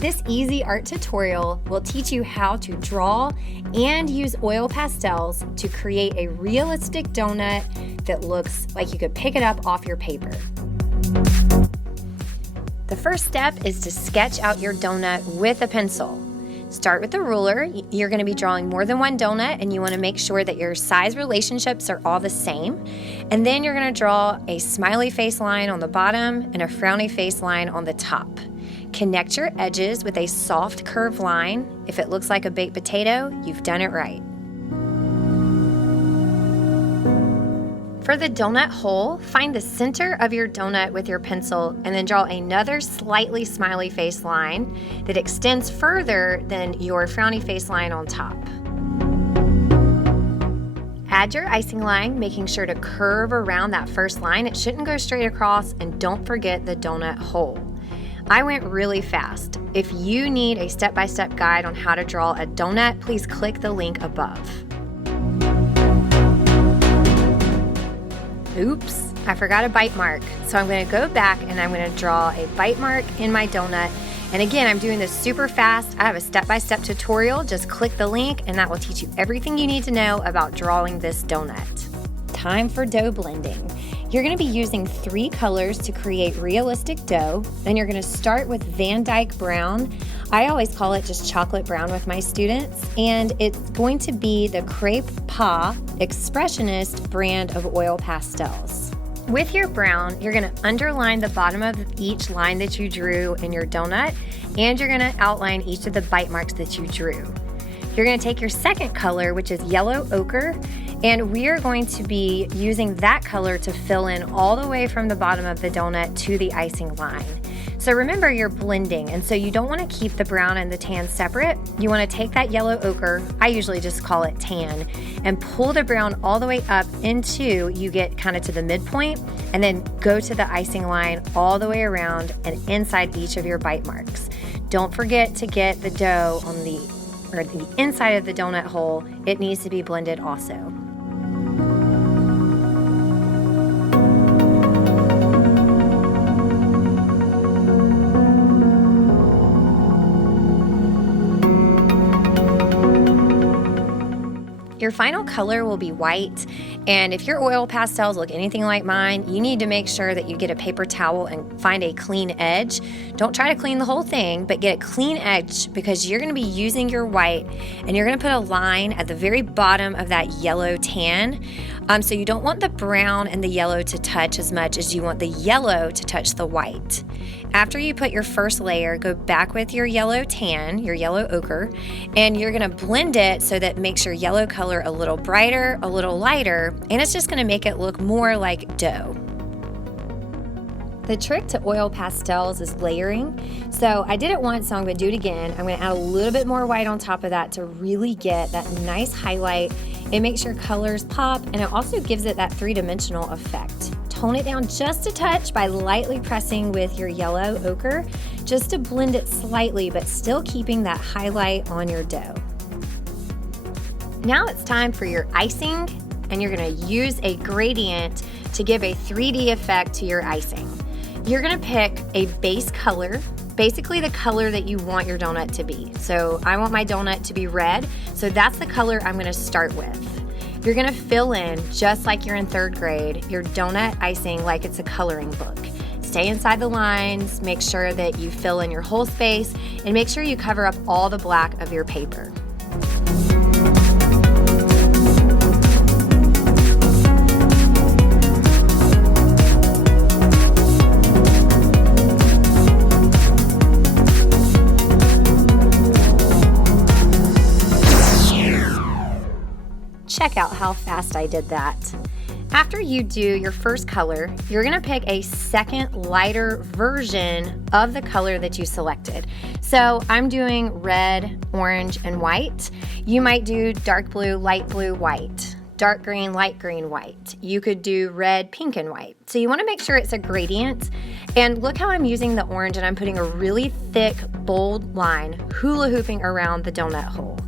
This easy art tutorial will teach you how to draw and use oil pastels to create a realistic donut that looks like you could pick it up off your paper. The first step is to sketch out your donut with a pencil. Start with a ruler. You're going to be drawing more than one donut, and you want to make sure that your size relationships are all the same. And then you're going to draw a smiley face line on the bottom and a frowny face line on the top. Connect your edges with a soft curved line. If it looks like a baked potato, you've done it right. For the donut hole, find the center of your donut with your pencil and then draw another slightly smiley face line that extends further than your frowny face line on top. Add your icing line, making sure to curve around that first line. It shouldn't go straight across, and don't forget the donut hole. I went really fast. If you need a step-by-step guide on how to draw a donut, please click the link above. Oops, I forgot a bite mark. So I'm going to go back and I'm going to draw a bite mark in my donut. And again, I'm doing this super fast. I have a step-by-step tutorial. Just click the link and that will teach you everything you need to know about drawing this donut. Time for dough blending. You're going to be using 3 colors to create realistic dough. Then you're going to start with Vandyke brown. I always call it just chocolate brown with my students. And it's going to be the Crepe Pas Expressionist brand of oil pastels. With your brown, you're going to underline the bottom of each line that you drew in your donut, and you're going to outline each of the bite marks that you drew. You're going to take your second color, which is yellow ochre, and we are going to be using that color to fill in all the way from the bottom of the donut to the icing line. So remember, you're blending, and so you don't want to keep the brown and the tan separate. You want to take that yellow ochre, I usually just call it tan, and pull the brown all the way up until you get kind of to the midpoint, and then go to the icing line all the way around and inside each of your bite marks. Don't forget to get the dough on the inside of the donut hole. It needs to be blended also. Your final color will be white, and if your oil pastels look anything like mine, you need to make sure that you get a paper towel and find a clean edge. Don't try to clean the whole thing, but get a clean edge because you're going to be using your white, and you're going to put a line at the very bottom of that yellow tan. So you don't want the brown and the yellow to touch as much as you want the yellow to touch the white. After you put your first layer, go back with your yellow tan, your yellow ochre, and you're going to blend it so that it makes your yellow color a little brighter, a little lighter, and it's just going to make it look more like dough. The trick to oil pastels is layering. So I did it once, so I'm going to do it again. I'm going to add a little bit more white on top of that to really get that nice highlight. It makes your colors pop, and it also gives it that 3-dimensional effect. Tone it down just a touch by lightly pressing with your yellow ochre, just to blend it slightly, but still keeping that highlight on your dough. Now it's time for your icing, and you're going to use a gradient to give a 3D effect to your icing. You're going to pick a base color, basically the color that you want your donut to be. So I want my donut to be red, so that's the color I'm going to start with. You're going to fill in, just like you're in 3rd grade, your donut icing like it's a coloring book. Stay inside the lines, make sure that you fill in your whole space, and make sure you cover up all the black of your paper. Check out how fast I did that. After you do your first color, you're going to pick a second lighter version of the color that you selected. So I'm doing red, orange, and white. You might do dark blue, light blue, white, dark green, light green, white. You could do red, pink, and white. So you want to make sure it's a gradient. And look how I'm using the orange and I'm putting a really thick, bold line hula hooping around the donut hole.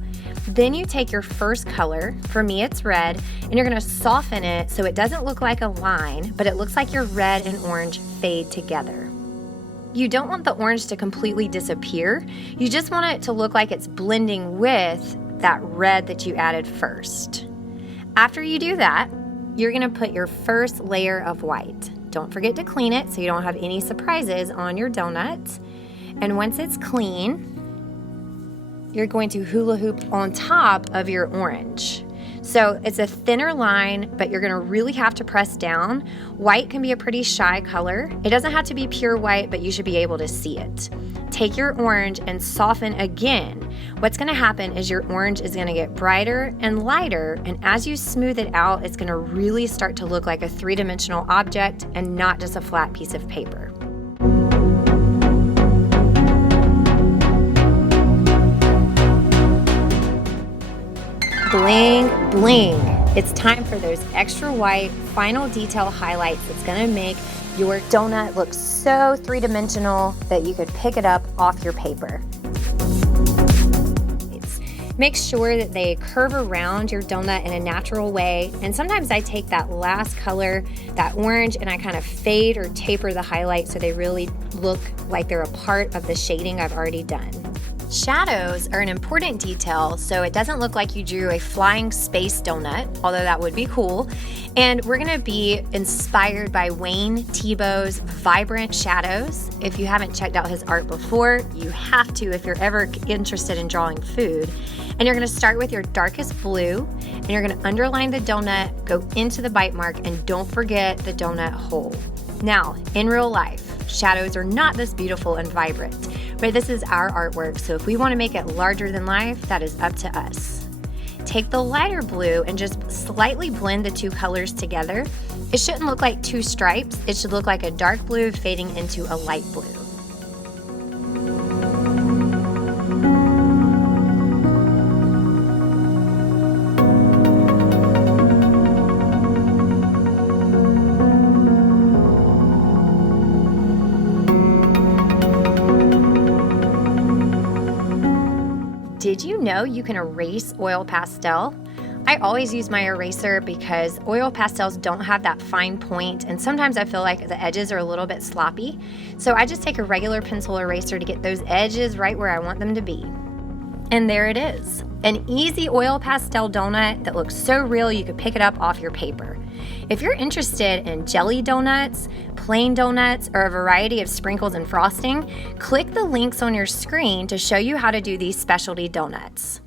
Then you take your first color, for me it's red, and you're going to soften it so it doesn't look like a line, but it looks like your red and orange fade together. You don't want the orange to completely disappear. You just want it to look like it's blending with that red that you added first. After you do that, you're gonna put your first layer of white. Don't forget to clean it so you don't have any surprises on your donut. And once it's clean, you're going to hula hoop on top of your orange. So it's a thinner line, but you're gonna really have to press down. White can be a pretty shy color. It doesn't have to be pure white, but you should be able to see it. Take your orange and soften again. What's gonna happen is your orange is gonna get brighter and lighter, and as you smooth it out, it's gonna really start to look like a three-dimensional object and not just a flat piece of paper. Bling, bling. It's time for those extra white final detail highlights that's gonna make your donut look so three-dimensional that you could pick it up off your paper. Make sure that they curve around your donut in a natural way. And sometimes I take that last color, that orange, and I kind of fade or taper the highlights so they really look like they're a part of the shading I've already done. Shadows are an important detail, so it doesn't look like you drew a flying space donut, although that would be cool. And we're gonna be inspired by Wayne Thiebaud's vibrant shadows. If you haven't checked out his art before, you have to if you're ever interested in drawing food. And you're gonna start with your darkest blue, and you're gonna underline the donut, go into the bite mark, and don't forget the donut hole. Now, in real life, shadows are not this beautiful and vibrant, but this is our artwork, so if we want to make it larger than life, that is up to us. Take the lighter blue and just slightly blend the two colors together. It shouldn't look like two stripes, it should look like a dark blue fading into a light blue. Did you know you can erase oil pastel? I always use my eraser because oil pastels don't have that fine point, and sometimes I feel like the edges are a little bit sloppy. So I just take a regular pencil eraser to get those edges right where I want them to be. And there it is, an easy oil pastel donut that looks so real you could pick it up off your paper. If you're interested in jelly donuts, plain donuts, or a variety of sprinkles and frosting, click the links on your screen to show you how to do these specialty donuts.